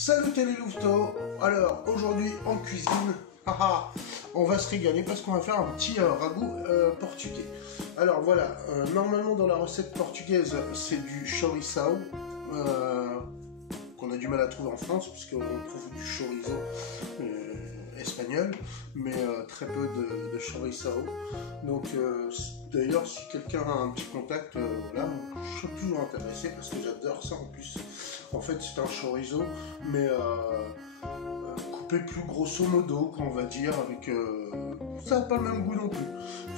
Salut les louveteaux. Alors aujourd'hui en cuisine, on va se régaler parce qu'on va faire un petit ragoût portugais. Alors voilà, normalement dans la recette portugaise c'est du choriçao qu'on a du mal à trouver en France puisqu'on trouve du chorizo espagnol, mais très peu de choriçao. Donc d'ailleurs si quelqu'un a un petit contact, voilà, je suis toujours intéressé parce que j'adore ça en plus. En fait c'est un chorizo mais coupé plus grosso modo, qu'on va dire, avec ça n'a pas le même goût non plus.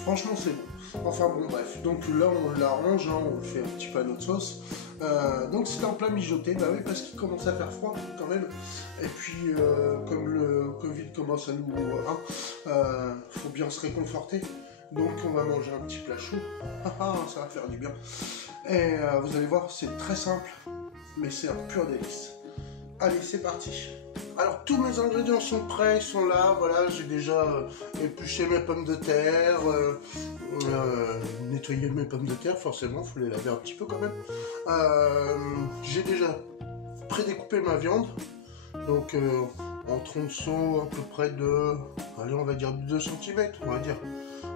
Franchement c'est bon. Enfin bon bref, donc là on l'arrange, hein, on le fait un petit peu à notre sauce. Donc c'est un plat mijoté, bah oui parce qu'il commence à faire froid quand même. Et puis comme le Covid commence à nous, faut bien se réconforter. Donc on va manger un petit plat chaud, ça va faire du bien. Et vous allez voir, c'est très simple, mais c'est un pur délice. Allez, c'est parti. Alors tous mes ingrédients sont prêts, ils sont là, voilà, j'ai déjà épluché mes pommes de terre, nettoyé mes pommes de terre, forcément, il faut les laver un petit peu quand même. J'ai déjà prédécoupé ma viande, donc en tronçons à peu près de, allez, on va dire 2 cm, on va dire.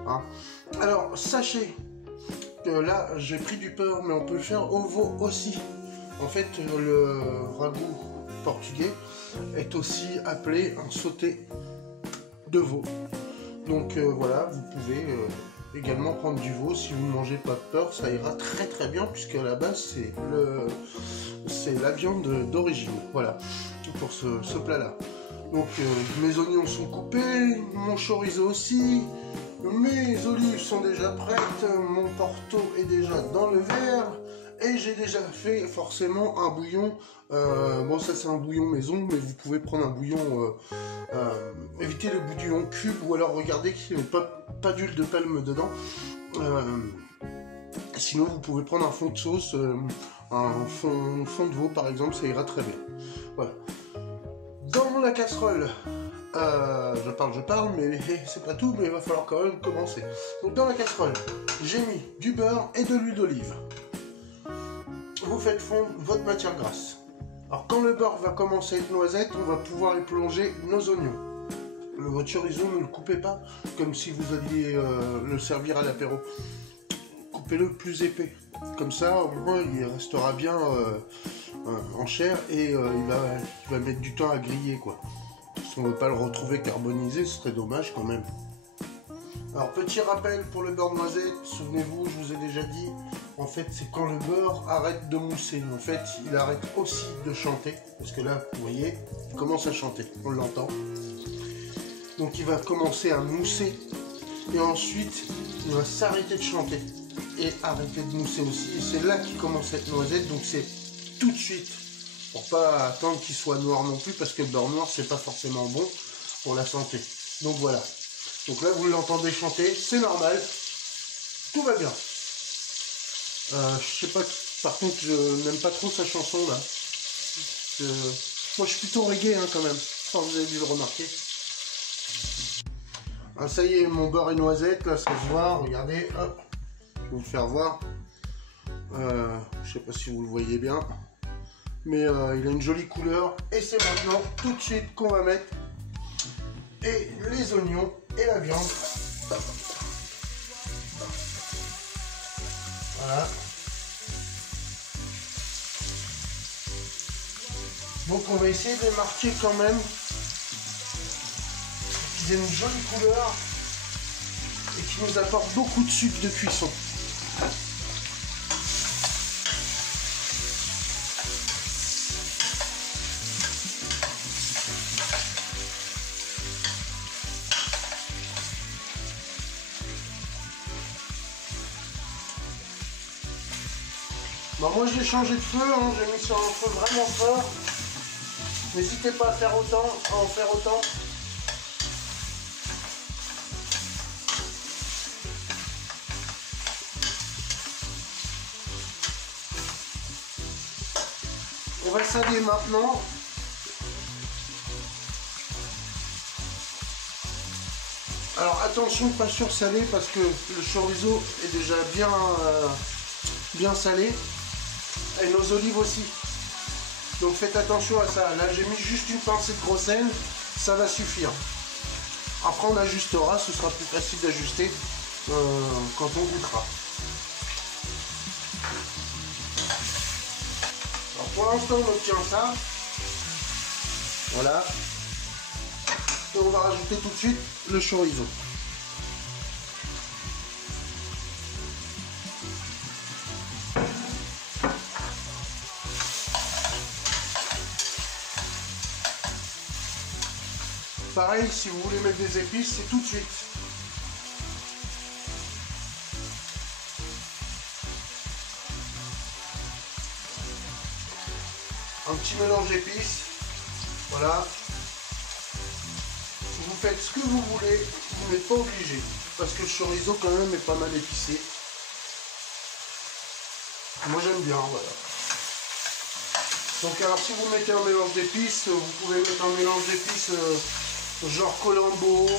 Hein. Alors, sachez que là, j'ai pris du porc, mais on peut le faire au veau aussi. En fait, le ragoût portugais est aussi appelé un sauté de veau. Donc voilà, vous pouvez également prendre du veau si vous ne mangez pas de porc, ça ira très très bien puisque à la base c'est la viande d'origine. Voilà, pour ce plat là. Donc mes oignons sont coupés, mon chorizo aussi, mes olives sont déjà prêtes, mon porto est déjà dans le verre. Et j'ai déjà fait forcément un bouillon, bon ça c'est un bouillon maison, mais vous pouvez prendre un bouillon, évitez le bouillon cube, ou alors regardez qu'il n'y ait pas d'huile de palme dedans. Sinon vous pouvez prendre un fond de sauce, un fond de veau par exemple, ça ira très bien. Voilà. Dans la casserole, je parle, mais c'est pas tout, mais il va falloir quand même commencer. Donc dans la casserole, j'ai mis du beurre et de l'huile d'olive. Vous faites fondre votre matière grasse. Alors quand le beurre va commencer à être noisette, on va pouvoir y plonger nos oignons. Votre chorizo, ne le coupez pas comme si vous alliez le servir à l'apéro. Coupez-le plus épais. Comme ça, au moins, il restera bien en chair et il va mettre du temps à griller, quoi. Si on ne veut pas le retrouver carbonisé, ce serait dommage quand même. Alors petit rappel pour le beurre de noisette, souvenez-vous, je vous ai déjà dit, en fait c'est quand le beurre arrête de mousser, en fait il arrête aussi de chanter, parce que là vous voyez, il commence à chanter, on l'entend. Donc il va commencer à mousser, et ensuite il va s'arrêter de chanter, et arrêter de mousser aussi, et c'est là qu'il commence à être noisette, donc c'est tout de suite, pour pas attendre qu'il soit noir non plus, parce que le beurre noir c'est pas forcément bon pour la santé. Donc voilà. Donc là, vous l'entendez chanter, c'est normal, tout va bien. Je sais pas, par contre, je n'aime pas trop sa chanson là. Moi, je suis plutôt reggae hein, quand même. Enfin, vous avez dû le remarquer. Ah, ça y est, mon beurre et noisette, là, ça se voit. Regardez, hop, je vais vous le faire voir. Je sais pas si vous le voyez bien, mais il a une jolie couleur. Et c'est maintenant, tout de suite, qu'on va mettre et les oignons et la viande. Voilà. Donc on va essayer de les marquer quand même, qu'ils aient une jolie couleur et qui nous apportent beaucoup de sucre de cuisson. Bon, moi j'ai changé de feu, hein, j'ai mis sur un feu vraiment fort. N'hésitez pas à faire autant, à en faire autant. On va saler maintenant. Alors attention, pas sursaler parce que le chorizo est déjà bien salé. Et nos olives aussi. Donc faites attention à ça. Là j'ai mis juste une pincée de gros sel, ça va suffire. Après on ajustera, ce sera plus facile d'ajuster quand on goûtera. Alors pour l'instant on obtient ça. Voilà. Et on va rajouter tout de suite le chorizo. Pareil, si vous voulez mettre des épices, c'est tout de suite. Un petit mélange d'épices. Voilà. Vous faites ce que vous voulez, vous n'êtes pas obligé. Parce que le chorizo quand même est pas mal épicé. Moi j'aime bien, voilà. Donc alors si vous mettez un mélange d'épices, vous pouvez mettre un mélange d'épices genre Colombo.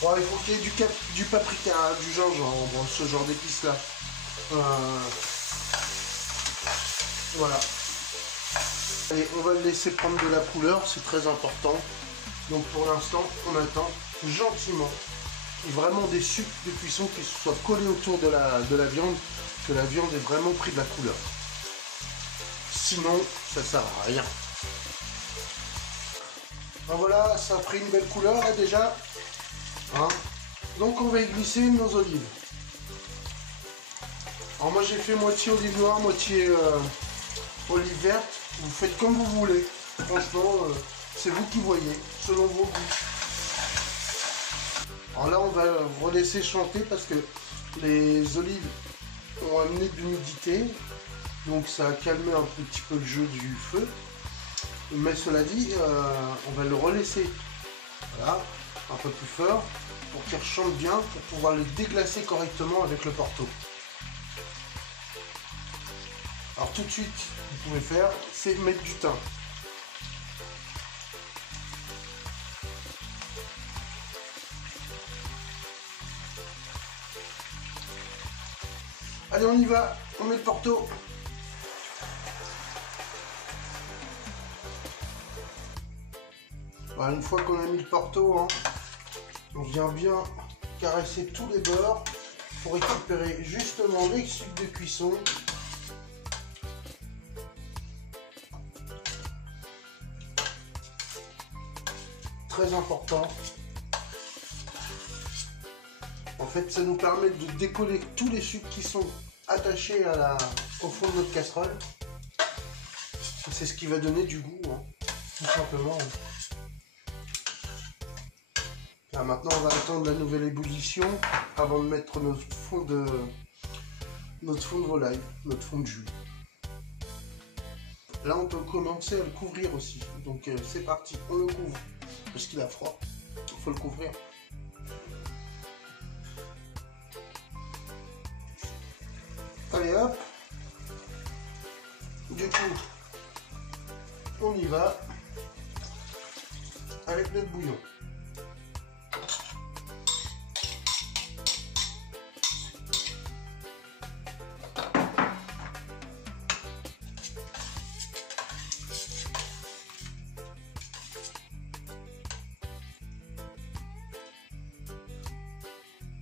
Bon, il faut qu'il y ait du paprika, du gingembre, ce genre d'épices là. Voilà. Allez, on va le laisser prendre de la couleur, c'est très important. Donc pour l'instant, on attend gentiment. Vraiment des sucres de cuisson qui soient collés autour de la viande, que la viande ait vraiment pris de la couleur. Sinon, ça sert à rien. Ben voilà, ça a pris une belle couleur là déjà. Hein, donc on va y glisser nos olives. Alors moi j'ai fait moitié olive noire, moitié olive verte. Vous faites comme vous voulez. Franchement, c'est vous qui voyez, selon vos goûts. Alors là on va relaisser chanter parce que les olives ont amené de l'humidité. Donc ça a calmé un petit peu le jeu du feu. Mais cela dit, on va le relaisser. Voilà, un peu plus fort. Pour qu'il rechante bien, pour pouvoir le déglacer correctement avec le porto. Alors tout de suite, vous pouvez faire, c'est mettre du thym. Allez, on y va, on met le porto. Voilà, une fois qu'on a mis le porto, hein, on vient bien caresser tous les bords pour récupérer justement les sucres de cuisson. Très important. En fait, ça nous permet de décoller tous les sucres qui sont attachés au fond de notre casserole. C'est ce qui va donner du goût, hein, tout simplement. Là, maintenant, on va attendre la nouvelle ébullition avant de mettre notre fond de volaille, notre fond de jus. Là, on peut commencer à le couvrir aussi. Donc, c'est parti, on le couvre. Parce qu'il a froid, il faut le couvrir. Allez hop. Du coup, on y va avec notre bouillon.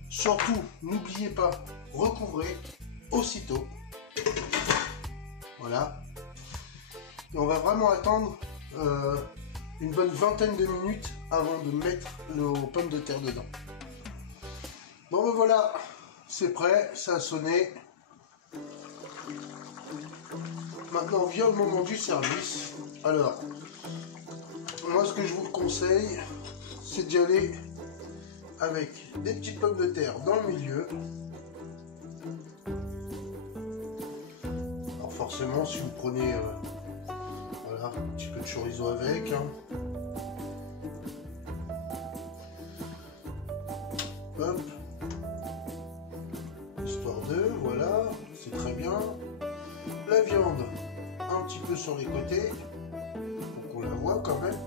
Surtout, n'oubliez pas, recouvrez aussitôt. Voilà. Et on va vraiment attendre une bonne vingtaine de minutes avant de mettre nos pommes de terre dedans. Bon ben voilà, c'est prêt, ça a sonné. Maintenant vient le moment du service. Alors, moi ce que je vous conseille, c'est d'y aller avec des petites pommes de terre dans le milieu. Alors forcément, si vous prenez voilà, un petit peu de chorizo avec, hein. Hop, histoire de, voilà, c'est très bien. La viande, un petit peu sur les côtés, pour qu'on la voit quand même.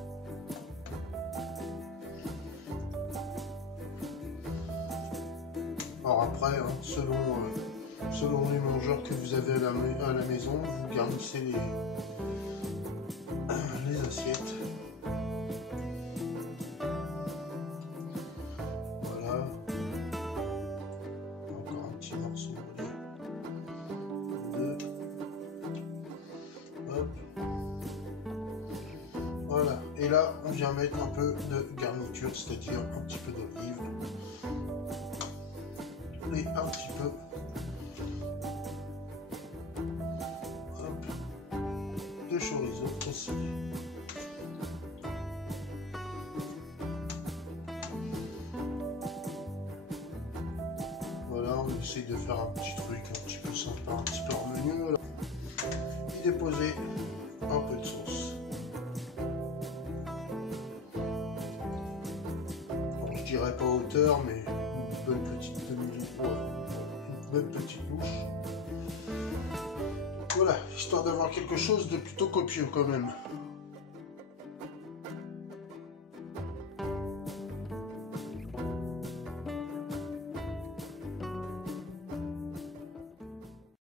Alors après, hein, selon selon les mangeurs que vous avez à la maison, vous garnissez les assiettes. Voilà. Encore un petit morceau. Deux. Hop. Voilà. Et là, on vient mettre un peu de garniture, c'est-à-dire un petit peu d'olive. Et un petit peu. Hop. De chorizo aussi. Voilà, on essaye de faire un petit truc un petit peu sympa, un petit peu harmonieux. Et déposer un peu de sauce. Bon, je dirais pas hauteur, mais une bonne petite bouche. Voilà, histoire d'avoir quelque chose de plutôt copieux quand même.